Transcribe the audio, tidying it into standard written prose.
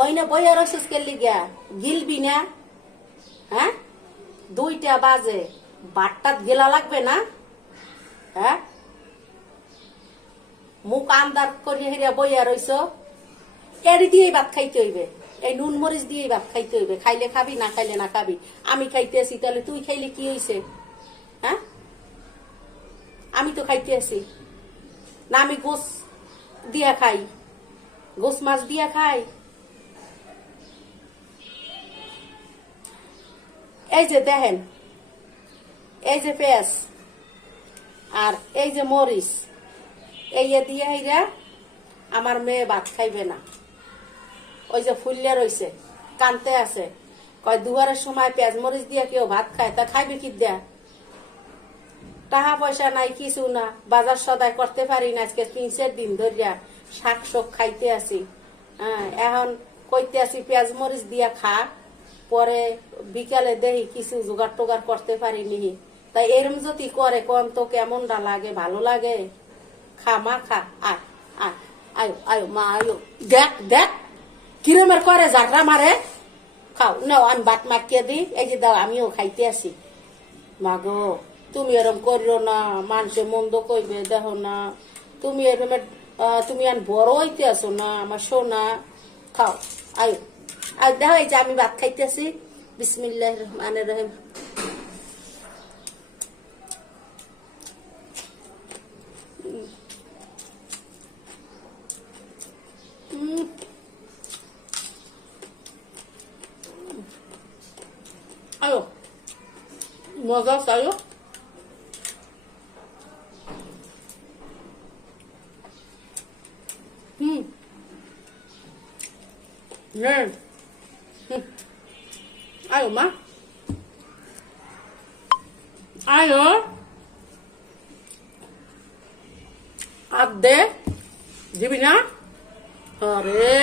ওই না বইয়া রসুস কে লিগা গিলবি না? হ্যাঁ, 2টা বাজে, বাটটাত গেলা লাগবে না? হ্যাঁ, মুখ আন্দার করিয়া হেরিয়া বইয়া রইছ। এড়ি দিয়েই ভাত খাইতে হইবে, এই নুন মরিচ দিয়েই ভাত খাইতে হইবে। খাইলে খাবি, না খাইলে না খাবি। আমি খাইতে আছি, তাহলে তুই খাইলে কি হইছে? হ্যাঁ, আমি তো খাইতে আছি না? আমি গোস দিয়া খাই, গোস মাছ দিয়া খাই। এই যে দেখেন, এই যে পেঁয়াজ আর এই যে মরিচ, এই দিয়ে হইরা আমার মেয়ে ভাত খাইবে না। ওই যে ফুললে রইছে, কানতে আছে, কয় দুয়ারের সময় পেঁয়াজ মরিচ দিয়া কেউ ভাত খায়, তা খাইবে কি দেয়া? টাকা পয়সা নাই, কিছু না, বাজার সদাই করতে পারি না। আজকে 3-4 দিন ধরিয়া শাক শোক খাইতে আছি। হ্যাঁ, এখন কইতে আছি পেঁয়াজ মরিচ দিয়া খা, পরে বিকালে দেখি কিছু জোগাড় টোগাড় করতে পারিনি। তাই এরম যদি করে কোন তো কেমনটা লাগে? ভালো লাগে? খা মা, খা, আয় আয়, আয়ো আয়ো মা, আয়ো। দেখ দেখ কিরমের করে, ঝাঁকড়া মারে। খাও নাও, আমি ভাত মাখিয়ে দিই। এই যে দাও, আমিও খাইতে আসি। মাগো, তুমি এরম করিও না, মানুষে মন্দ কইবে, দেখো না। তুমি এরম, তুমি আর বড় হইতে আসো না আমার সোনা। খাও, আয়ো। আর দেখো, এই যে আমি ভাত খাইতেছি। বিসমিল্লাহির রহমানির রহিম। আয়ো, মজা আয়ো। হুম, হুম, আয়ো মা, আয়ো। আর দে, দিবি না? আরে